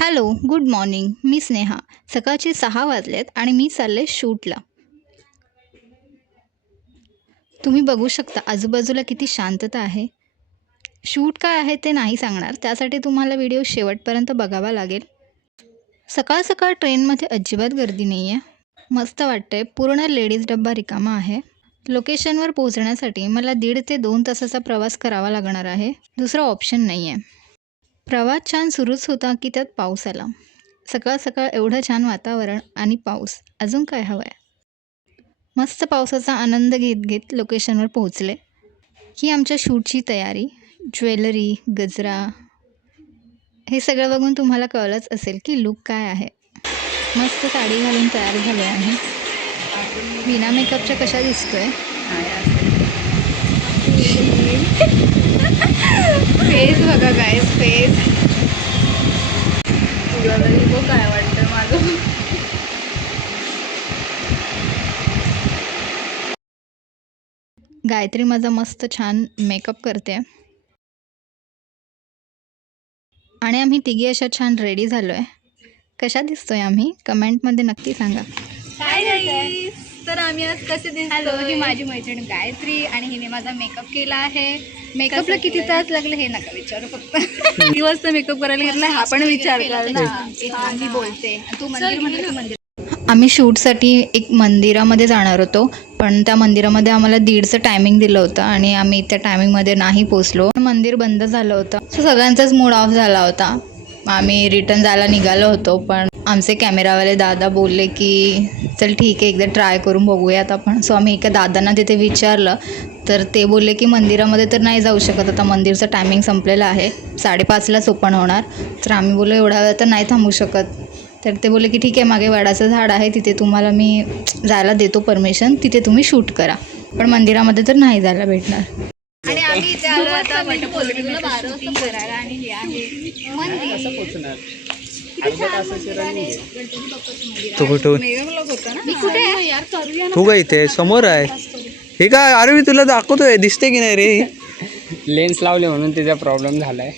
Hello, good morning. मी स्नेहा. सकाळचे 6 वाजलेत आणि मी चालले शूटला. तुम्ही बघू शकता आजूबाजूला किती शांतता आहे. शूट काय आहे ते नाही सांगणार, त्यासाठी तुम्हाला व्हिडिओ शेवटपर्यंत बघावा लागेल. सकाळ सकाळ ट्रेनमध्ये अजिबात गर्दी नाही आहे. मस्त वाटतंय. पूर्ण लेडीज डब्बा रिकामा आहे. लोकेशनवर पोहोचण्यासाठी मला 1.5 ते 2 तासाचा प्रवास करावा लागणार आहे. दुसरा ऑप्शन नाही आहे. प्रवास छान सुरूच होता की त्यात पाऊस आला. सकाळ सकाळ एवढं छान वातावरण आणि पाऊस, अजून काय हवं आहे. मस्त पावसाचा आनंद घेत घेत लोकेशनवर पोहोचले. ही आमच्या शूटची तयारी. ज्वेलरी, गजरा, हे सगळं बघून तुम्हाला कळलंच असेल की लूक काय आहे. मस्त साडी घालून तयार झालो आहे. बिना मेकअपच्या कशा दिसतोय. फेस बघा काय फेस. तुला तरी बघ काय वाटतं माझं. गायत्री माझा मस्त छान मेकअप करते आणि आम्ही तिघी अशा छान रेडी झालो आहे. कशा दिसतोय आम्ही कमेंटमध्ये नक्की सांगा. काय गाईस, तर आम्ही आज कसे हॅलो, ही दिसतोय? माझी मैत्रीण गायत्री आणि हिने माझा मेकअप केला आहे. मेकअपला किती तास लागले हे नका विचारू, फक्त दिवस तर मेकअप करायला घेतला, हा पण विचार कर ना. मी बोलते तू मंदिर म्हटलं की मंदिर. आम्ही शूटसाठी एक मंदिरामध्ये जाणार होतो, पण त्या मंदिरामध्ये आम्हाला 1:30चं टायमिंग दिलं होतं आणि आम्ही त्या टायमिंगमध्ये नाही पोचलो. मंदिर बंद झालं होतं, सो सगळ्यांचाच मूड ऑफ झाला होता. आम्ही रिटर्न जायला निघालो होतो, पण आमचे कॅमेरावाले दादा बोलले की चल ठीक आहे, एकदा ट्राय करून बघूयात आपण. सो आम्ही एका दादांना तिथे विचारलं, तर ते बोलले की मंदिरामध्ये तर नाही जाऊ शकत, आता मंदिरचं टायमिंग संपलेलं आहे, 5:30लाच ओपन होणार. तर आम्ही बोललो एवढा वेळ तर नाही थांबू शकत. तर ते बोलले की ठीक आहे, मागे वडाचं झाड आहे तिथे तुम्हाला मी जायला देतो परमिशन, तिथे तुम्ही शूट करा, पण मंदिरामध्ये तर नाही जायला भेटणार. आणि आम्ही इथे आलो आता वटपौर्णिमेचं शूटिंग करायला आणि हे आहे मंदिर. तू कुठून मी कुठे आहे? तू काय इथे समोर आहे हे काय? अरे मी तुला दाखवतोय, दिसते की नाही रे? लेन्स लावले म्हणून त्याचा प्रॉब्लेम झालाय.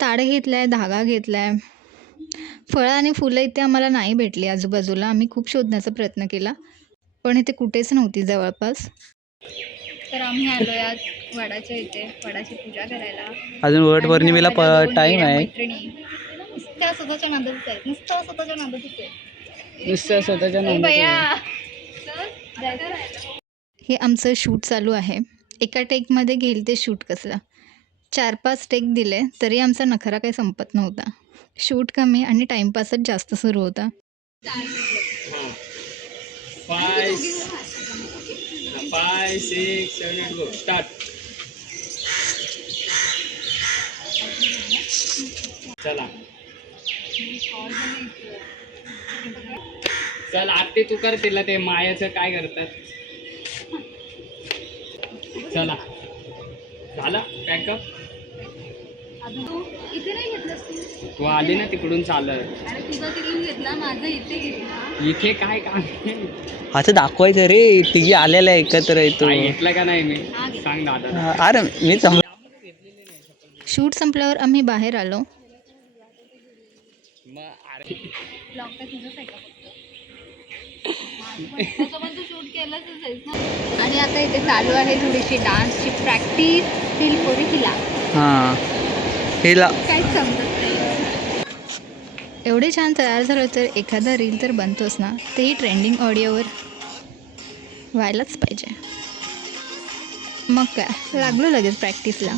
ताडे घेतलाय, धागा घेतलाय. फळं आणि फुलं इथे आम्हाला नाही भेटली आजूबाजूला. आम्ही खूप शोधण्याचा प्रयत्न केला, पण इथे कुठेच नव्हती जवळपास. तर आम्ही आलो आज वडाच्या इथे वडाची पूजा करायला. अजून वट पौर्णिमेला टाइम आहे. मैत्रिणी नुसत्या स्वतःच्या नादातच आहेत, नुसतं स्वतःच्या नादातच आहे. नुसतं स्वतःच्या ए नावाने. बया. हे आमचं शूट चालू आहे. एका टेकमध्ये घेईल ते शूट कसलं. 4-5 टेक दिले तरी आमचा नखरा काही संपत नव्हता. शूट कमी आणि टाईमपासच जास्त सुरू होता. 5, 6, 7, 8 गो स्टार्ट. चला चल आते तू कर, तिला ते मायाचं काय करतात. चला झाला पॅकअप. इथे नाही घेतलंस तू आली ना तिकडून चालत. अरे तुझा तिकडून घेतला, माझं इथे घेतला. इथे काय काम आहे? आता दाखवायचं रे, तिघी आलेल्या एकत्र येतो. काय घेतलं का नाही मी सांग दादा. अरे मी शूट संपल्यावर आम्ही बाहेर आलो. त्याच्यामध्ये तू शूट केलंच आहेस ना. आणि आता इथे चालू आहे थोडीशी डान्सची प्रॅक्टिस. फील करू हिला हां हिला काहीच समजत नाही. एवढे छान तयार झालो तर एखादा रील तर बनतोच ना, तेही ट्रेंडिंग ऑडिओवर व्हायलाच पाहिजे. मग काय लागलो लगेच प्रॅक्टिसला.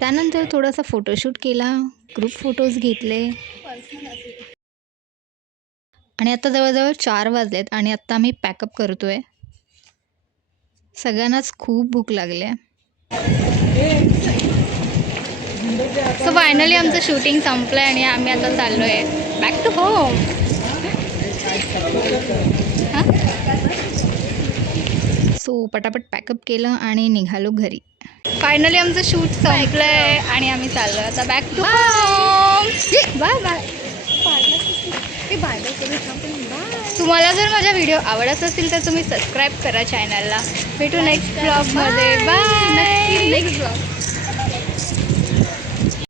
त्यानंतर थोडासा फोटोशूट केला, ग्रुप फोटोज घेतले आणि आता जवळजवळ 4 वाजलेत आणि आत्ता आम्ही पॅकअप करतोय. सगळ्यांनाच खूप भूक लागली आहे. सो फायनली आमचं शूटिंग संपलं आहे आणि आम्ही आता चाललो आहे बॅक टू होम. सो पटापट पॅकअप केलं आणि निघालो घरी. फायनली आमचं शूट संपलंय आणि आम्ही चाललो आता बॅक टू बाय बाय. तुम्हाला जर माझा व्हिडिओ आवडत असेल तर तुम्ही सबस्क्राईब करा चॅनलला. भेटू नेक्स्ट ब्लॉगमध्ये. बाय. Next blog.